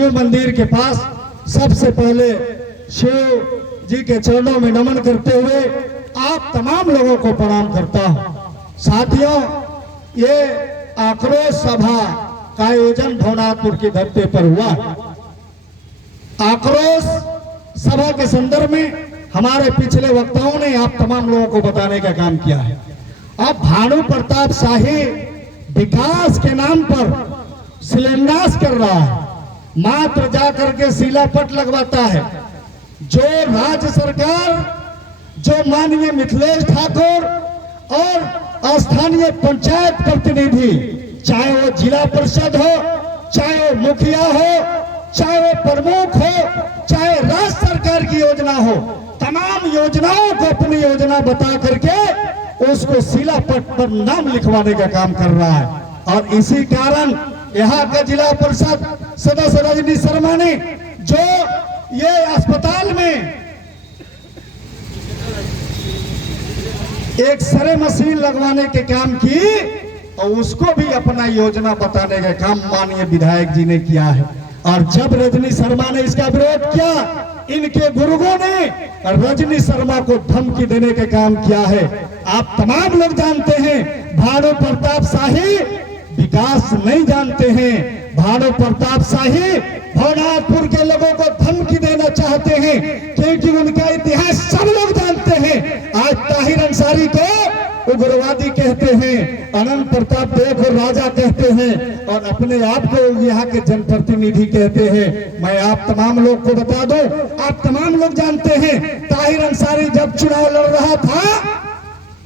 शिव मंदिर के पास सबसे पहले शिव जी के चरणों में नमन करते हुए आप तमाम लोगों को प्रणाम करता हूं। साथियों, ये आक्रोश सभा का आयोजन भवनाथपुर की धरती पर हुआ। आक्रोश सभा के संदर्भ में हमारे पिछले वक्ताओं ने आप तमाम लोगों को बताने का काम किया है। अब भानु प्रताप शाही विकास के नाम पर शिलान्यास कर रहा है, मात्र जाकर के शिलापट लगवाता है। जो राज्य सरकार, जो माननीय मिथिलेश ठाकुर और स्थानीय पंचायत प्रतिनिधि, चाहे वो जिला परिषद हो, चाहे वो मुखिया हो, चाहे वो प्रमुख हो, चाहे राज्य सरकार की योजना हो, तमाम योजनाओं को अपनी योजना बता करके उसको शिलापट पर नाम लिखवाने का काम कर रहा है। और इसी कारण यहाँ का जिला परिषद सदस्य रजनी शर्मा ने जो ये अस्पताल में एक एक्सरे मशीन लगवाने के काम की, और उसको भी अपना योजना बताने का काम माननीय विधायक जी ने किया है। और जब रजनी शर्मा ने इसका विरोध किया, इनके गुरुओं ने रजनी शर्मा को धमकी देने का काम किया है। आप तमाम लोग जानते हैं, भानु प्रताप शाही विकास नहीं जानते हैं। भानु प्रताप शाही भवनाथपुर के लोगों को धमकी देना चाहते हैं, क्योंकि उनका इतिहास सब लोग जानते हैं। आज ताहिर अंसारी को उग्रवादी कहते हैं, अनंत प्रताप देव को राजा कहते हैं, और अपने आप को यहाँ के जनप्रतिनिधि कहते हैं। मैं आप तमाम लोग को बता दूं, आप तमाम लोग जानते हैं, ताहिर अंसारी जब चुनाव लड़ रहा था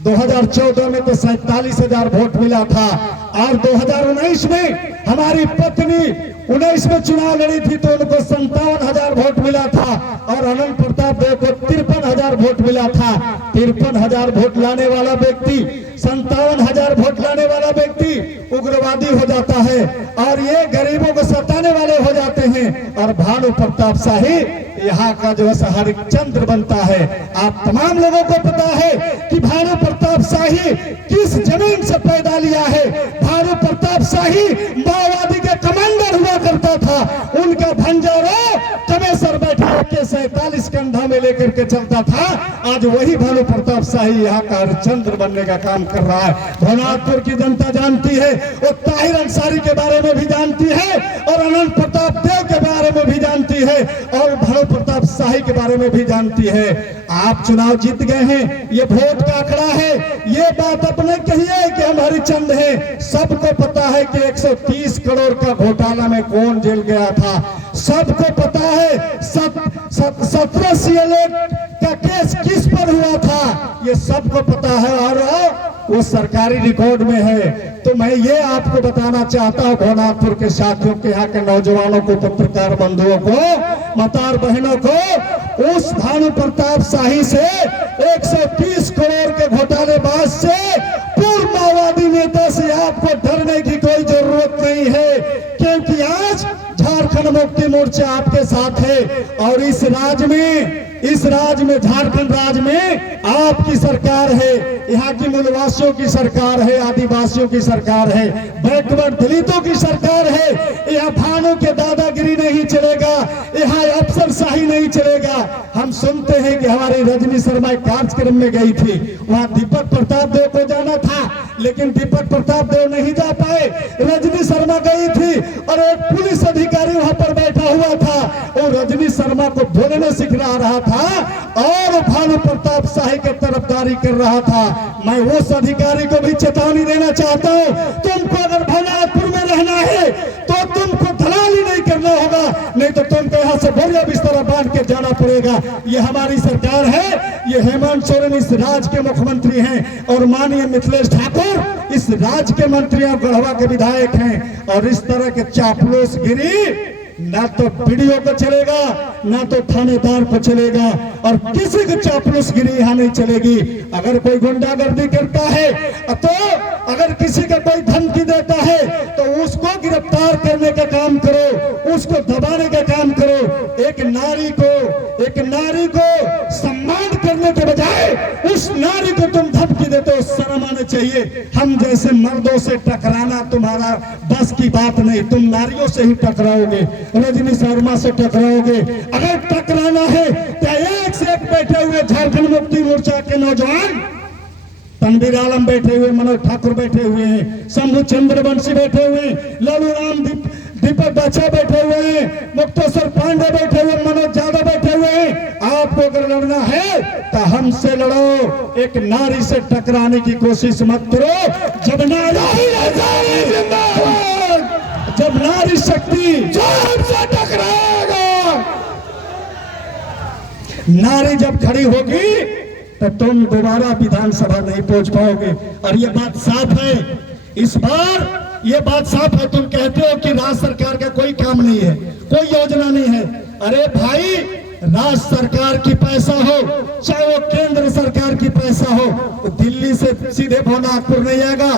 2014 में तो 47,000 वोट मिला था, और 2019 में हमारी पत्नी 19 में चुनाव लड़ी थी तो उनको 57,000 वोट मिला था, और अनंत प्रताप देव को 53,000 वोट मिला था। 53,000 वोट लाने वाला व्यक्ति, 57,000 वोट लाने वाला व्यक्ति उग्रवादी हो जाता है, और ये गरीबों को सताने वाले हो जाते हैं। और भानु प्रताप शाही यहाँ का जो है हरिश्चंद्र बनता है। आप तमाम लोगों को पता है कि भानु प्रताप शाही किस जमीन से पैदा लिया है। भानु प्रताप शाही माओवादी के कमांडर हुआ करता था। उनका भंजारा कमेसर बैठा के 47 कंधा में लेकर के चलता था। आज वही भानु प्रताप शाही यहाँ का हरिश्चंद्र बनने का काम कर रहा है। भवनाथपुर की जनता जानती है, वो ताहिर अंसारी के बारे में भी जानती है, और अनंत प्रताप देव के बारे में भी जानती है, और भानु प्रताप शाही के बारे में भी जानती है। आप चुनाव जीत गए हैं, ये वोट का आंकड़ा है। ये बात अपने कहिए कि हम हरिचंद हैं। सबको पता है कि 130 करोड़ का घोटाला में कौन जेल गया था। सबको पता है 17 CLA का केस किस पर हुआ था, ये सबको पता है, और वो सरकारी रिकॉर्ड में है। तो मैं ये आपको बताना चाहता हूँ, भवनाथपुर के साथियों के, यहाँ के नौजवानों को, पत्रकार बंधुओं को, मतार बहनों को, उस भानु प्रताप शाही से 130 करोड़ के घोटालेबाज से, पूर्व माओवादी नेता से आपको डरने की कोई जरूरत नहीं है, क्योंकि आज झारखंड मुक्ति मोर्चा आपके साथ है। और इस राज्य में झारखंड राज्य में आपकी सरकार है, यहाँ की मूलवासियों की सरकार है, आदिवासियों की सरकार है, बैकवर्ड दलितों की सरकार है। यहाँ भानु के दादागिरी नहीं चलेगा, यहाँ अफसरशाही नहीं चलेगा। हम सुनते हैं कि हमारी रजनी शर्मा कार्यक्रम में गई थी, वहाँ दीपक प्रताप देव को जाना था, लेकिन दीपक प्रताप देव नहीं जा पाए। रजनी शर्मा गई थी, और एक पुलिस अधिकारी वहां पर बैठा हुआ था, और रजनी शर्मा को बोलने सिखला रहा था, और भानु प्रताप शाही के तरफदारी कर रहा था। मैं उस अधिकारी को भी चेतावनी देना चाहता हूं, तुमको अगर भवनाथपुर में रहना है तो तुमको दलाली नहीं करना होगा, नहीं तो तुमको यहाँ से बोरिया बिस्तर बांध के जाना पड़ेगा। ये हमारी सरकार है, ये हेमंत सोरेन इस राज्य के मुख्यमंत्री हैं, और माननीय मिथिलेश ठाकुर इस राज्य के मंत्री और गढ़वा के विधायक हैं। और इस तरह के चापलूसगिरी ना तो पीडीओ को चलेगा, ना तो थानेदार को चलेगा, और किसी को चापलूसगिरी यहाँ नहीं चलेगी। अगर कोई गुंडागर्दी करता है, तो अगर किसी का कोई धमकी देता है, तो उसको गिरफ्तार करने का काम करो, उसको दबाने का काम करो। एक नारी को सम्मान करने के बजाय उस नारी को तुम धमकी देते हो, शर्म आने चाहिए। हम जैसे मर्दों से टकराना तुम्हारा बस की बात नहीं, तुम नारियों से ही टकराओगे, रजनी शर्मा से टकराओगे। अगर टकराना है तो एक से एक बैठे हुए झारखंड मुक्ति मोर्चा के नौजवान, तनवीर आलम बैठे हुए, मनोज ठाकुर बैठे हुए हैं, शंभू चंद्रवंशी बैठे हुए, लालू राम दीपक बाछा बैठे हुए हैं, मुक्तेश्वर पांडे बैठे हुए, मनोज यादव बैठे हुए हैं। आपको अगर लड़ना है तो हमसे लड़ो, एक नारी से टकराने की कोशिश मत करो। जब नारी शक्ति जो हमसे टकराएगा, नारी जब खड़ी होगी तो तुम दोबारा विधानसभा नहीं पहुंच पाओगे। और ये बात साफ है, इस बार ये बात साफ है। तुम कहते हो कि राज्य सरकार का कोई काम नहीं है, कोई योजना नहीं है। अरे भाई, राज्य सरकार की पैसा हो चाहे वो केंद्र सरकार की पैसा हो, तो दिल्ली से सीधे भवनाथपुर नहीं आएगा,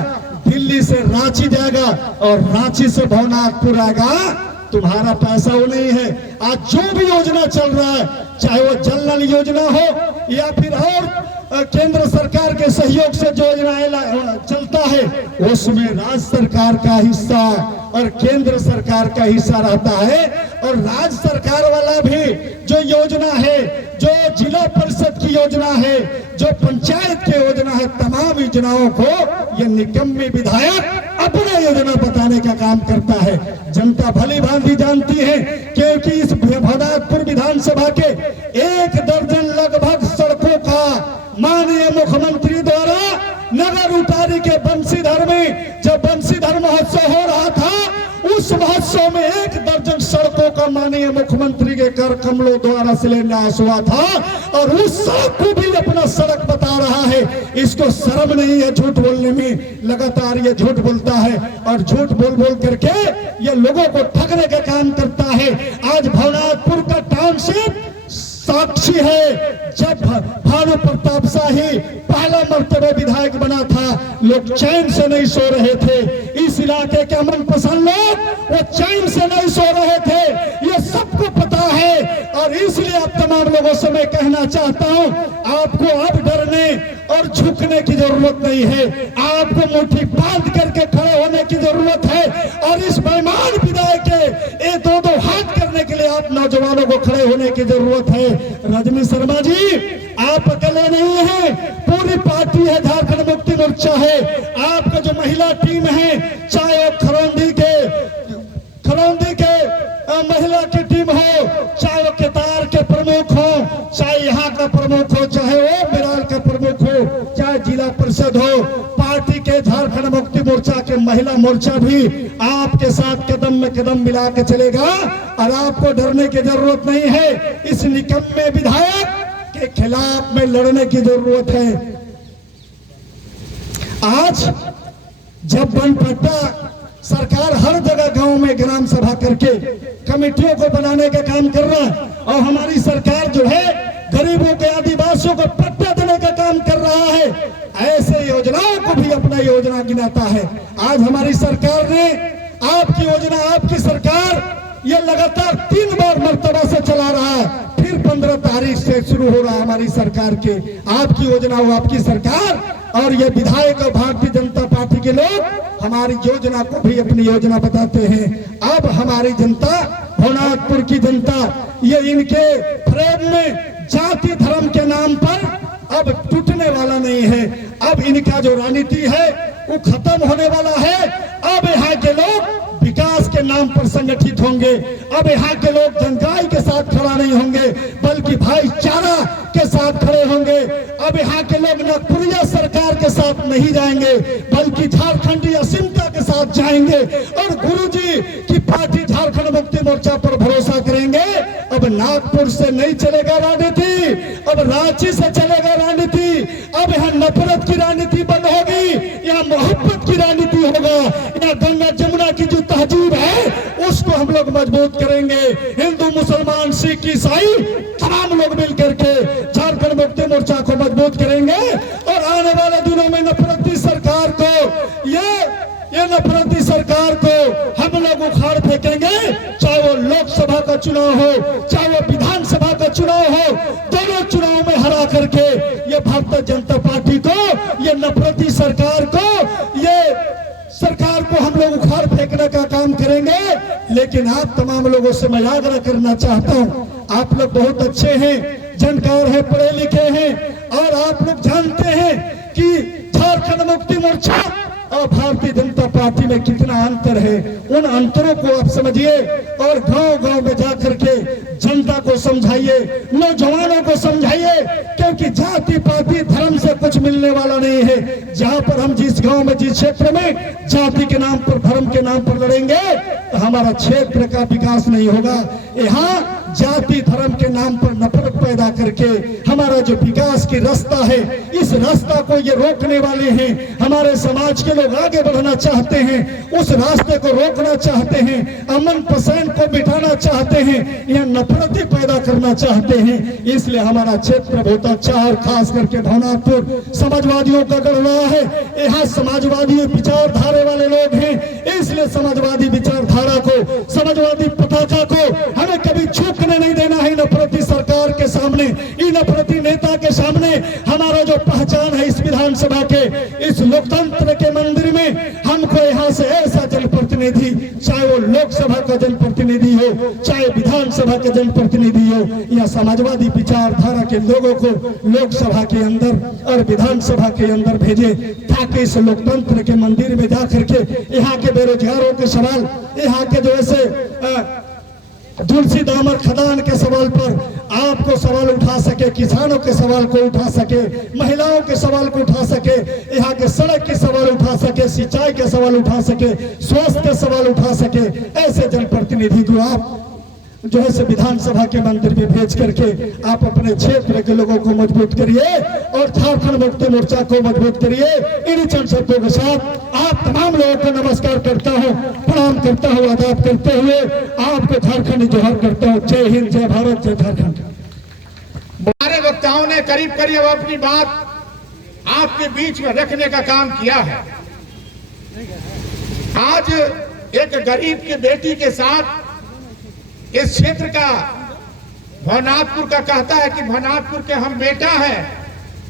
दिल्ली से रांची जाएगा और रांची से भवनाथपुर आएगा। तुम्हारा पैसा वो नहीं है। आज जो भी योजना चल रहा है, चाहे वो जल नल योजना हो या फिर और केंद्र सरकार के सहयोग से जो योजनाएं चलता है, उसमें राज्य सरकार का हिस्सा और केंद्र सरकार का हिस्सा रहता है। और राज्य सरकार वाला भी जो योजना है, जो जिला परिषद की योजना है, जो पंचायत की योजना है, तमाम योजनाओं को ये निकम्मे विधायक अपना योजना बताने का काम करता है। जनता भली भांति जानती है, क्योंकि इस भवनाथपुर विधानसभा के 1 दर्जन लगभग सड़कों का माननीय मुख्यमंत्री द्वारा नगर उतारी के बंशीधर में, जब बंशीधर महोत्सव हो रहा था, उस महोत्सव में 1 दर्जन सड़कों का माननीय मुख्यमंत्री के कर कमलों द्वारा शिलान्यास हुआ था। और उस सड़क को भी अपना सड़क बता रहा है। इसको शर्म नहीं है झूठ बोलने में, लगातार ये झूठ बोलता है और झूठ बोल बोल करके ये लोगों को ठगने का काम करता है। आज भवनाथपुर का टाउनशिप साक्षी है, जब भानु प्रताप शाही पहला मर्तबा विधायक बना था, लोग चैन से नहीं सो रहे थे। इस इलाके के मनपसंद लोग वो चैन से नहीं सो रहे थे, ये सबको पता है। और इसलिए आप तमाम लोगों से मैं कहना चाहता हूं, आपको अब डरने और झुकने की जरूरत नहीं है, आपको मुट्ठी बांध करके खड़े होने की जरूरत है। और इस बेईमान विधायक के ये दो हाथ करने के लिए आप नौजवानों को खड़े होने की जरूरत है। रजनी शर्मा जी, आप अकेले नहीं हैं, पूरी पार्टी है, झारखंड मुक्ति मोर्चा है। आपका जो महिला टीम है, चाहे वो खरौंदी के महिला की टीम हो, चाहे वो केतार के प्रमुख हो, चाहे यहाँ का प्रमुख हो, चाहे वो बिराल का प्रमुख हो, चाहे जिला परिषद हो, पार्टी के झारखंड मुक्ति मोर्चा के महिला मोर्चा भी आपके साथ कदम में कदम मिला के चलेगा। और आपको डरने की जरूरत नहीं है। इस निकम्मे विधायक के खिलाफ में लड़ने की जरूरत है। आज जब बनपट्टा सरकार हर जगह गांव में ग्राम सभा करके कमेटियों को बनाने का काम कर रहा है, और हमारी सरकार जो है गरीबों के, आदिवासियों को पट्टा देने का काम कर रहा है, ऐसे योजनाओं को भी अपना योजना गिनाता है। आज हमारी सरकार ने आपकी योजना, आपकी सरकार ये लगातार 3 बार मर्तबा से चला रहा है, फिर 15 तारीख से शुरू हो रहा है हमारी सरकार के। आपकी योजना हो, आपकी सरकार, और ये विधायक और भारतीय जनता पार्टी के लोग हमारी योजना को भी अपनी योजना बताते हैं। अब हमारी जनता, भवनाथपुर की जनता, ये इनके फ्रेम में जाति धर्म के नाम पर अब टूटने वाला नहीं है। अब इनका जो राजनीति है वो खत्म होने वाला है। अब यहाँ के लोग विकास के नाम पर संगठित होंगे। अब यहाँ के लोग दंगाई के साथ खड़ा नहीं होंगे, बल्कि भाईचारा के साथ खड़े होंगे। अब यहाँ के लोग नागपुरिया सरकार के साथ नहीं जाएंगे, बल्कि झारखंडी असीमता के साथ जाएंगे और गुरुजी की पार्टी झारखंड मुक्ति मोर्चा पर भरोसा करेंगे। अब नागपुर से नहीं चलेगा राजनीति, अब रांची से चलेगा राजनीति। अब यहाँ नफरत की राजनीति बंद होगी, यहाँ मोहब्बत की राजनीति होगा। यहाँ गंगा जमुना की जो तहजीब है उसको हम लोग मजबूत करेंगे। हिंदू, मुसलमान, सिख, ईसाई तमाम लोग मिलकर के झारखंड मुक्ति मोर्चा को मजबूत करेंगे। और आने वाले दिनों में नफरती सरकार को, ये नफरती सरकार को हम लोग उखाड़ फेंकेंगे। चाहे वो लोकसभा का चुनाव हो, चाहे वो विधानसभा का चुनाव हो, दोनों चुनाव में हरा करके ये भारतीय जनता पार्टी को, ये नफरती सरकार तरह का काम करेंगे। लेकिन आप तमाम लोगों से मैं आग्रह करना चाहता हूँ, आप लोग बहुत अच्छे हैं, जानकार हैं, पढ़े लिखे हैं, और आप लोग जानते हैं कि झारखंड मुक्ति मोर्चा और भारतीय जनता पार्टी में कितना अंतर है। उन अंतरों को आप समझिए और गांव-गांव में जाकर के जनता को समझाइए, नौजवानों को समझाइए, क्योंकि जाति पाति धर्म से कुछ मिलने वाला नहीं है। जहां पर हम जिस गांव में, जिस क्षेत्र में जाति के नाम पर, धर्म के नाम पर लड़ेंगे तो हमारा क्षेत्र का विकास नहीं होगा। यहाँ जाति धर्म के नाम पर नफरत पैदा करके हमारा जो विकास की रास्ता है, इस रास्ता को ये रोकने वाले हैं। हमारे समाज के लोग आगे बढ़ना चाहते हैं, उस रास्ते को रोकना चाहते हैं, अमन पसंद को बिठाना चाहते हैं, यहाँ नफरत पैदा करना चाहते हैं। इसलिए हमारा क्षेत्र बहुत अच्छा और खास करके भवनाथपुर समाजवादियों का गढ़ रहा है। यहाँ समाजवादी विचारधारा वाले लोग हैं, इसलिए समाजवादी विचारधारा को, समाजवादी पताका को हमें कभी झुकने नहीं देना है। नफरती सरकार के सामने, इन नफरती नेता के सामने हमारा जो पहचान है इस विधानसभा के, इस लोकतंत्र के मंदिर में, हमको यहाँ से ऐसा जनप्रतिनिधि, चाहे वो लोकसभा का जनप्रतिनिधि हो, चाहे विधानसभा का जनप्रतिनिधि हो, या समाजवादी विचारधारा के लोगों को लोकसभा के अंदर और विधानसभा के अंदर भेजे, ताकि इस लोकतंत्र के मंदिर में जाकर के यहाँ के बेरोजगारों के सवाल, यहाँ के जो ऐसे तुलसी दामर खदान के सवाल पर आपको सवाल उठा सके, किसानों के सवाल को उठा सके, महिलाओं के सवाल को उठा सके, यहाँ के सड़क के सवाल उठा सके, सिंचाई के सवाल उठा सके, स्वास्थ्य के सवाल उठा सके, ऐसे जनप्रतिनिधि को आप जो है विधानसभा के मंदिर में भेज करके आप अपने क्षेत्र के लोगों को मजबूत करिए और झारखंड मुक्ति मोर्चा को मजबूत करिए। इन्हीं चंद शब्दों के साथ आप तमाम लोगों को नमस्कार करता हूँ, प्रणाम करता हूँ, आदाब करते हुए आपको झारखंड जोहार करता हूँ। जय हिंद, जय भारत, जय झारखंड। हमारे वक्ताओं ने करीब करीब अपनी बात आपके बीच में रखने का काम किया है। आज एक गरीब की बेटी के साथ इस क्षेत्र का, भवनाथपुर का कहता है कि भवनाथपुर के हम बेटा हैं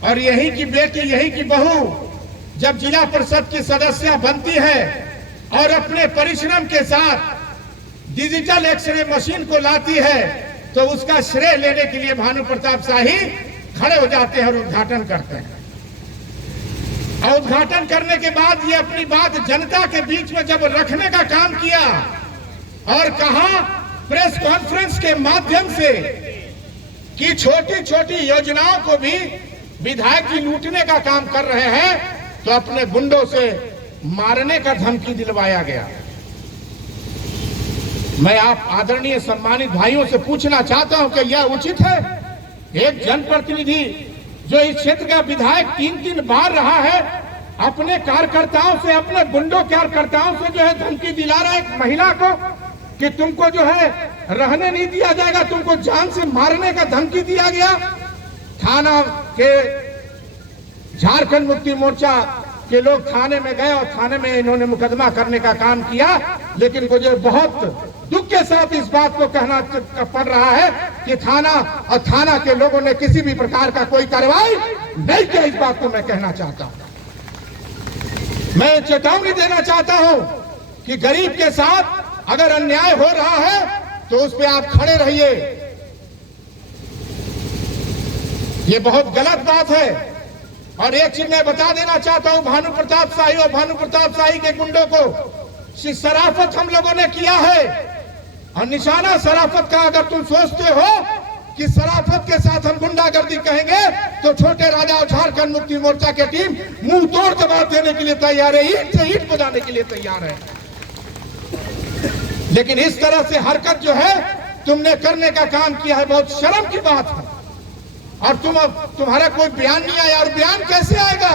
और यही की बेटी, यही की बहू जब जिला परिषद की सदस्य बनती है और अपने परिश्रम के साथ डिजिटल एक्सरे मशीन को लाती है, तो उसका श्रेय लेने के लिए भानु प्रताप शाही खड़े हो जाते हैं और उद्घाटन करते हैं। और उद्घाटन करने के बाद ये अपनी बात जनता के बीच में जब रखने का काम किया और कहा प्रेस कॉन्फ्रेंस के माध्यम से कि छोटी छोटी योजनाओं को भी विधायक जी लूटने का काम कर रहे हैं, तो अपने गुंडों से मारने का धमकी दिलवाया गया। मैं आप आदरणीय सम्मानित भाइयों से पूछना चाहता हूं कि यह उचित है? एक जनप्रतिनिधि जो इस क्षेत्र का विधायक 3-3 बार रहा है, अपने कार्यकर्ताओं से, अपने गुंडों कार्यकर्ताओं से जो है धमकी दिला रहा है एक महिला को कि तुमको जो है रहने नहीं दिया जाएगा, तुमको जान से मारने का धमकी दिया गया। थाना के झारखंड मुक्ति मोर्चा के लोग थाने में गए और थाने में इन्होंने मुकदमा करने का काम किया। लेकिन मुझे बहुत दुख के साथ इस बात को कहना पड़ रहा है कि थाना और थाना के लोगों ने किसी भी प्रकार का कोई कार्रवाई नहीं किया। इस बात को मैं कहना चाहता हूं। मैं चेतावनी देना चाहता हूं कि गरीब के साथ अगर अन्याय हो रहा है तो उस पर आप खड़े रहिए। ये बहुत गलत बात है। और एक चीज मैं बता देना चाहता हूं भानु प्रताप शाही और भानु प्रताप शाही के गुंडों को, शराफत हम लोगों ने किया है और निशाना शराफत का। अगर तुम सोचते हो कि शराफत के साथ हम गुंडागर्दी कहेंगे तो छोटे राजा और झारखंड मुक्ति मोर्चा की टीम मुंह तोड़ जवाब देने के लिए तैयार है, ईंट से ईंट बजाने के लिए तैयार है। लेकिन इस तरह से हरकत जो है तुमने करने का काम किया है, बहुत शर्म की बात है। और तुम्हारा कोई बयान नहीं आया। और बयान कैसे आएगा?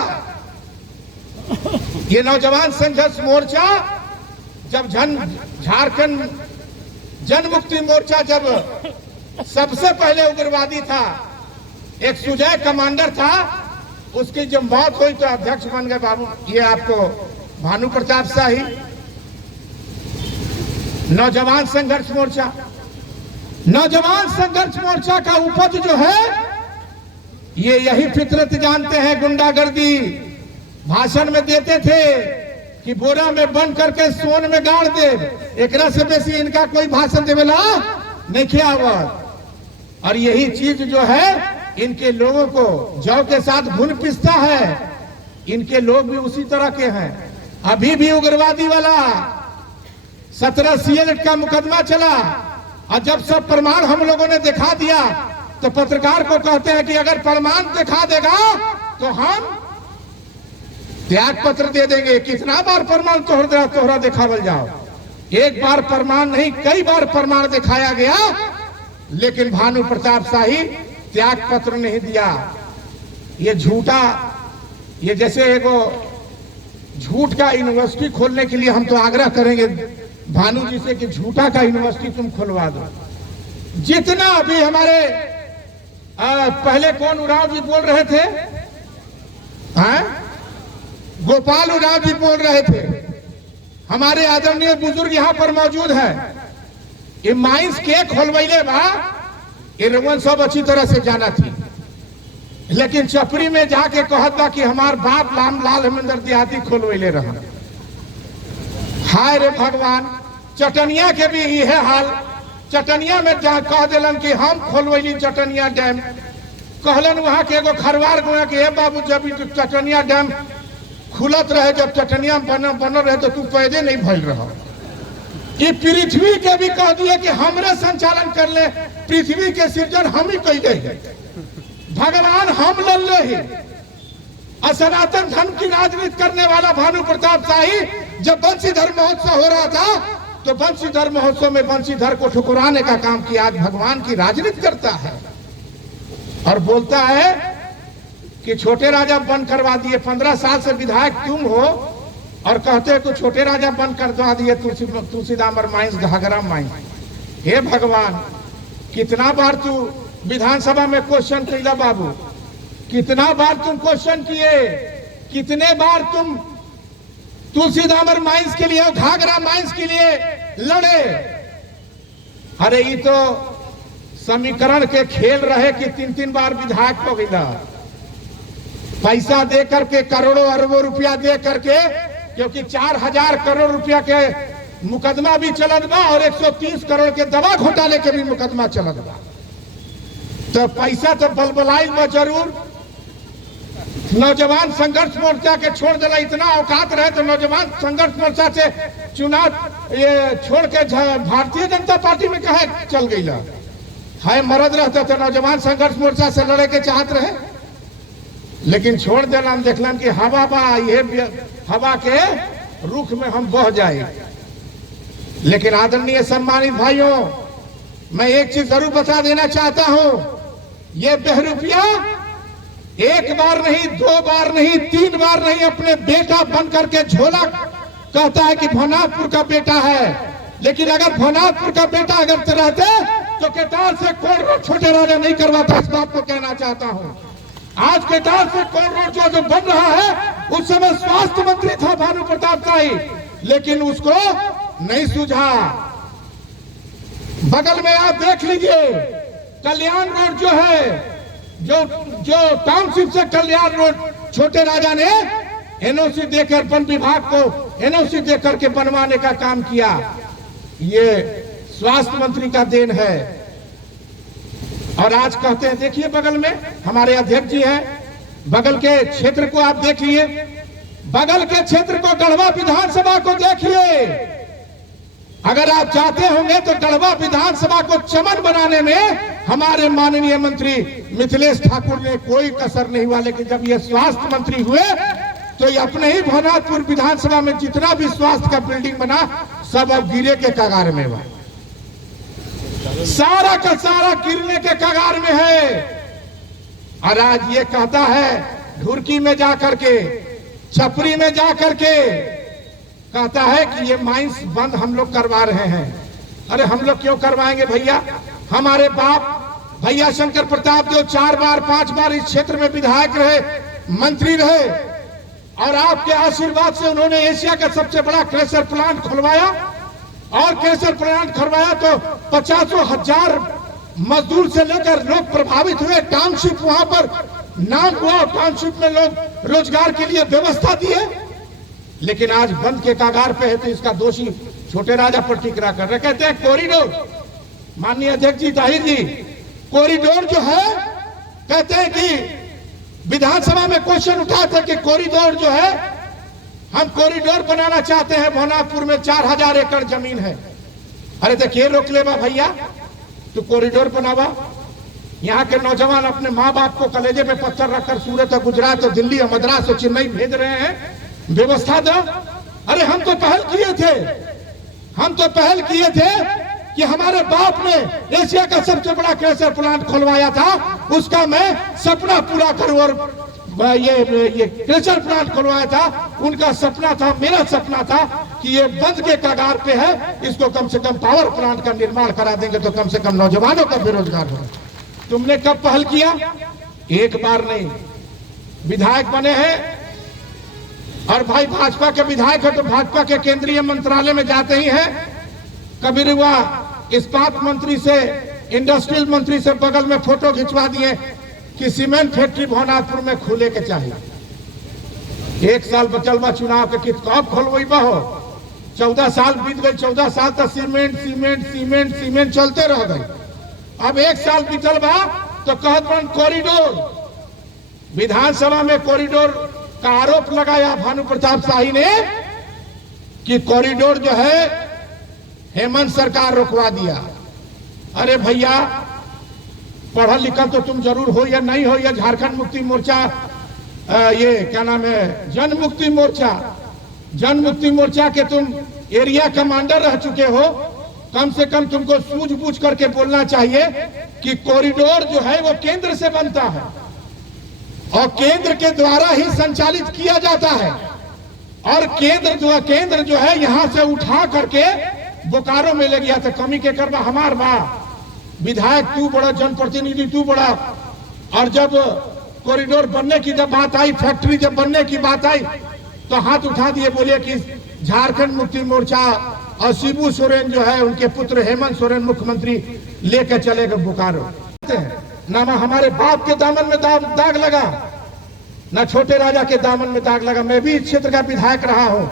ये नौजवान संघर्ष मोर्चा जब झारखंड जन मुक्ति मोर्चा जब सबसे पहले उग्रवादी था, एक सुजय कमांडर था, उसकी जब मौत हुई तो अध्यक्ष बन गए बाबू ये आपको भानु प्रताप शाही। नौजवान संघर्ष मोर्चा, नौजवान संघर्ष मोर्चा का उपज जो है ये यही फितरत जानते हैं। गुंडागर्दी भाषण में देते थे कि बोरा में बंद करके सोन में गाड़ दे। एकरा से बेसी इनका कोई भाषण देवेला नहीं किया हुआ। और यही चीज जो है इनके लोगों को जौ के साथ घुन पिसता है। इनके लोग भी उसी तरह के हैं। अभी भी उग्रवादी वाला 17 CL का मुकदमा चला और जब सब प्रमाण हम लोगों ने दिखा दिया तो पत्रकार को कहते हैं कि अगर प्रमाण दिखा देगा तो हम त्याग पत्र दे देंगे। कितना बार प्रमाण तोहरा दिखावल जाओ। एक बार प्रमाण नहीं, कई बार प्रमाण दिखाया गया, लेकिन भानु प्रताप शाही त्याग पत्र नहीं दिया। ये झूठा, ये जैसे एगो झूठ का यूनिवर्सिटी खोलने के लिए हम तो आग्रह करेंगे भानु जी से कि झूठा का यूनिवर्सिटी तुम खुलवा दो। जितना अभी हमारे पहले कौन उराव जी बोल रहे थे, गोपाल उराव जी बोल रहे थे, हमारे आदरणीय बुजुर्ग यहाँ पर मौजूद है। ये माइंस के खोलवैले बा, ये रघुवन सब अच्छी तरह से जाना थी, लेकिन चपरी में जाके कहत बा कि हमार बाप लाल हेमेंद्र देहाती खोलवैले रहा। हाय रे भगवान, चटनिया के भी यह हाल। चटनिया में कह दिलन कि हम खोलवैली चटनिया डैम। कहलन वहां के एगो खरवार गुआ के बाबू जब चटनिया डैम खुलत रहे, जब चटनिया बनल रहे तो तू पैदे नहीं भइल रहा। ये पृथ्वी के भी कह दिए कि हमरे संचालन कर ले, पृथ्वी के सृजन हम ही कैले है, भगवान हम लल्ले ही। और सनातन धर्म की राजनीति करने वाला भानु प्रताप शाही जब बंशीधर महोत्सव हो रहा था तो बंशीधर महोत्सव में बंशीधर को ठुकराने का काम किया। आज भगवान की राजनीति करता है और बोलता है कि छोटे राजा बंद करवा दिए। 15 साल से विधायक तुम हो और कहते हैं तो छोटे राजा बंद करवा दिए, तुलसीदामर माइंस, घाघरा माइंस। हे भगवान, कितना बार तू विधानसभा में क्वेश्चन किया बाबू, कितना बार तुम क्वेश्चन किए, कितने बार तुम तुलसीदामर माइंस के लिए, घाघरा माइंस के लिए लड़े। अरे ये तो समीकरण के खेल रहे कि 3 बार विधायक हो गया। पैसा दे करके, करोड़ों अरबों रुपया दे करके, क्योंकि 4000 करोड़ रुपया के मुकदमा भी चलत बा और 130 करोड़ के दवा घोटाले के भी मुकदमा चलत बा। तो पैसा तो बलबलाइल बा जरूर। नौजवान संघर्ष मोर्चा के छोड़ देला, इतना औकात रहे तो नौजवान संघर्ष मोर्चा से चुनाव ये छोड़ के भारतीय जनता पार्टी में कहे चल गई। है मरद रहता तो नौजवान संघर्ष मोर्चा से लड़े के चाहत रहे, लेकिन छोड़ देला। देखलन कि हवा बा, ये हवा के रुख में हम बह जाए। लेकिन आदरणीय सम्मानित भाइयों, मैं एक चीज जरूर बता देना चाहता हूं, ये बहरूपिया एक बार नहीं, 2 बार नहीं, 3 बार नहीं, अपने बेटा बन करके झोला कहता है कि भवनाथपुर का बेटा है। लेकिन अगर भवनाथपुर का बेटा अगर रहते तो केतार से कोल रोड छोटे राजा नहीं करवाता। इस बात को कहना चाहता हूं। आज केतार से कोल रोड जो बन रहा है, उस समय स्वास्थ्य मंत्री था भानु प्रताप शाही, लेकिन उसको नहीं सूझा। बगल में आप देख लीजिए, कल्याण रोड जो है, जो टाउनशिप से कल्याण रोड छोटे राजा ने एनओसी देकर वन विभाग को एनओसी देकर के बनवाने का काम किया। ये स्वास्थ्य मंत्री का देन है। और आज कहते हैं, देखिए बगल में हमारे अध्यक्ष जी हैं, बगल के क्षेत्र को आप देखिए, बगल के क्षेत्र को, गढ़वा विधानसभा को देखिए। अगर आप चाहते होंगे तो गढ़वा विधानसभा को चमन बनाने में हमारे माननीय मंत्री मिथिलेश ठाकुर ने कोई कसर नहीं हुआ। लेकिन जब ये स्वास्थ्य मंत्री हुए तो ये अपने ही भवनाथपुर विधानसभा में जितना भी स्वास्थ्य का बिल्डिंग बना, सब अब गिरे के कगार में हुआ। सारा का सारा गिरने के कगार में है। और आज ये कहता है ढुरकी में जाकर के, छपरी में जाकर के कहता है कि ये माइंस बंद हम लोग करवा रहे हैं। अरे हम लोग क्यों करवाएंगे भैया? हमारे बाप भैया शंकर प्रताप जो 4 बार 5 बार इस क्षेत्र में विधायक रहे, मंत्री रहे, और आपके आशीर्वाद से उन्होंने एशिया का सबसे बड़ा क्रेशर प्लांट खुलवाया। और क्रेशर प्लांट खुलवाया तो 50,000 मजदूर से लेकर लोग प्रभावित हुए। टाउनशिप वहां पर नाम हुआ, टाउनशिप में लोग रोजगार के लिए व्यवस्था दिए। लेकिन आज बंद के कगार पे है तो इसका दोषी छोटे राजा पर टिकरा कर रहे। कहते हैं कॉरिडोर, माननीय अध्यक्ष जी ताहिर जी, कॉरिडोर जो है, कहते हैं कि विधानसभा में क्वेश्चन उठा था कि कॉरिडोर जो है, हम कॉरिडोर बनाना चाहते हैं, भवनाथपुर में 4000 एकड़ जमीन है। अरे देखिए रोक ले बा भैया, तू कॉरिडोर बनावा। यहाँ के नौजवान अपने माँ बाप को कलेजे पे पत्थर रखकर सूरत और गुजरात और दिल्ली और मद्रास और चेन्नई भेज रहे हैं, व्यवस्था दो। अरे हम तो पहल किए थे कि हमारे बाप ने एशिया का सबसे बड़ा कैंसर प्लांट खुलवाया था, उसका मैं सपना पूरा करूं, और ये कैंसर प्लांट खुलवाया था, उनका सपना था, मेरा सपना था कि ये बंद के कगार पे है, इसको कम से कम पावर प्लांट का निर्माण करा देंगे तो कम से कम नौजवानों का बेरोजगार हो। तुमने कब पहल किया? एक बार नहीं। विधायक बने हैं और भाई भाजपा के विधायक है तो भाजपा के केंद्रीय मंत्रालय में जाते ही हैं। कभी हुआ इस्पात मंत्री से, इंडस्ट्रियल मंत्री से बगल में फोटो खिंचवा दिए कि सीमेंट फैक्ट्री भवनाथपुर में खुले के चाहिए। 1 साल बचल बा चुनाव के, कित कब खोलबा हो? 14 साल बीत गए, 14 साल तक सीमेंट सीमेंट सीमेंट सीमेंट चलते रह गए। अब 1 साल बीतल बा तो कहत बन कॉरिडोर। विधानसभा में कॉरिडोर का आरोप लगाया भानु प्रताप शाही ने कि कॉरिडोर जो है हेमंत सरकार रुकवा दिया। अरे भैया, पढ़ल लिखल तो तुम जरूर हो या नहीं हो, या झारखंड मुक्ति मोर्चा, ये क्या नाम है, जन मुक्ति मोर्चा के तुम एरिया कमांडर रह चुके हो। कम से कम तुमको सूझबूझ करके बोलना चाहिए कि कॉरिडोर जो है वो केंद्र से बनता है और केंद्र के द्वारा ही संचालित किया जाता है, और केंद्र जो है यहां से उठा करके बोकारो में ले गया था। कमी के करवा हमार बा, विधायक तू बड़ा, जनप्रतिनिधि तू बड़ा, और जब कॉरिडोर बनने की जब बात आई, फैक्ट्री जब बनने की बात आई तो हाथ उठा दिए, बोले कि झारखंड मुक्ति मोर्चा और शिबू सोरेन जो है, उनके पुत्र हेमंत सोरेन मुख्यमंत्री लेकर चले गए बोकारो। ना हमारे बाप के दामन में दाग लगा, ना छोटे राजा के दामन में दाग लगा। मैं भी इस क्षेत्र का विधायक रहा हूं,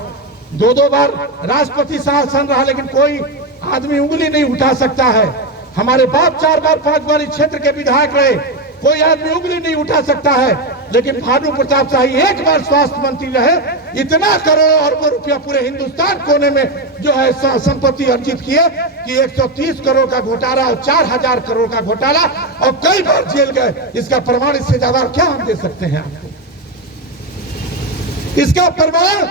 2 बार राष्ट्रपति शासन रहा, लेकिन कोई आदमी उंगली नहीं उठा सकता है। हमारे बाप 4 बार 5 बार इस क्षेत्र के विधायक रहे, कोई आदमी उंगली नहीं उठा सकता है। लेकिन भानु प्रताप शाही 1 बार स्वास्थ्य मंत्री रहे, इतना करोड़ों अरबों रुपया पूरे हिंदुस्तान कोने में जो है संपत्ति अर्जित किए कि 130 करोड़ का घोटाला और 4000 करोड़ का घोटाला, और कई बार जेल गए। इसका प्रमाण इससे ज्यादा क्या हम दे सकते हैं आपको? इसका प्रमाण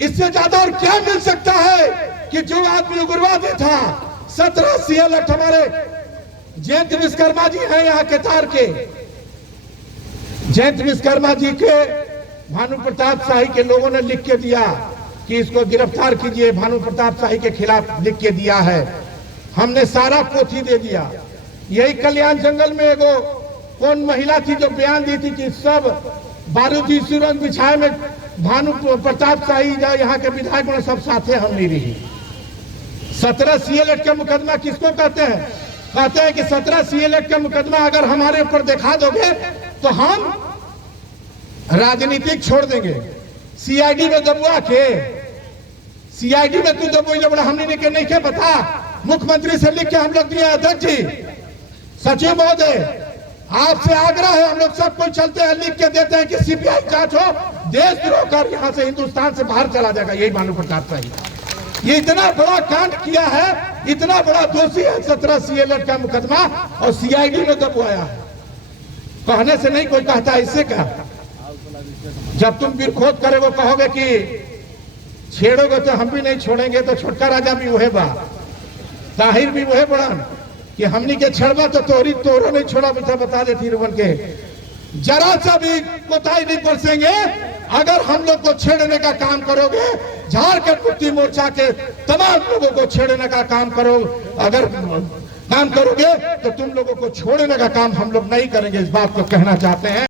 इससे ज्यादा और क्या मिल सकता है कि जो आदमी उग्रवादी था, 17 CL एक्ट, हमारे जयंत विश्वकर्मा जी हैं यहाँ के तार के, जयंत विश्वकर्मा जी के भानु प्रताप शाही के लोगों ने लिख के दिया कि इसको गिरफ्तार कीजिए, भानु प्रताप शाही के खिलाफ लिख के दिया है। हमने सारा पोथी दे दिया। यही कल्याण जंगल में एगो कौन महिला थी जो बयान दी थी कि सब बारूदी सुरंग बिछाए में भानु प्रताप शाही यहाँ के विधायक में सब साथे हम नहीं रही। 17 CL एक्ट का मुकदमा किसको कहते हैं? कहते हैं कि 17 CL एक्ट का मुकदमा अगर हमारे ऊपर दिखा दोगे तो हम राजनीतिक छोड़ देंगे। CID में दबुआ के, CID में तू दबोई बड़ा हमने के नहीं के बता, मुख्यमंत्री से लिख के हम लोग दिए। अध्यक्ष जी, सचिव महोदय, आपसे आग्रह है, हम लोग सब कोई चलते हैं, लिख के देते हैं कि CBI जांच हो, देशद्रोह कर यहाँ से हिंदुस्तान से बाहर चला जाएगा। यही भानु प्रताप शाही, ये इतना बड़ा कांड किया है, इतना बड़ा दोषी है, 17 CL एक्ट का मुकदमा, और CID में दबवाया है। कहने से नहीं कोई कहता, इससे कहा जब तुम विरखोद करे वो कहोगे कि छेड़ोगे तो हम भी नहीं छोड़ेंगे, तो छोटका राजा भी वहे बा, ताहिर भी वहे बड़न कि हमनी के छड़वा तो तोरो नहीं छोड़ा, बेटा बता देती रुवन के, जरा सा भी कोताही नहीं बरसेंगे अगर हम लोग को छेड़ने का काम करोगे। झारखंड मुक्ति मोर्चा के तमाम लोगों को छेड़ने का काम करोगे तो तुम लोगों को छोड़ने का काम हम लोग नहीं करेंगे। इस बात को कहना चाहते हैं।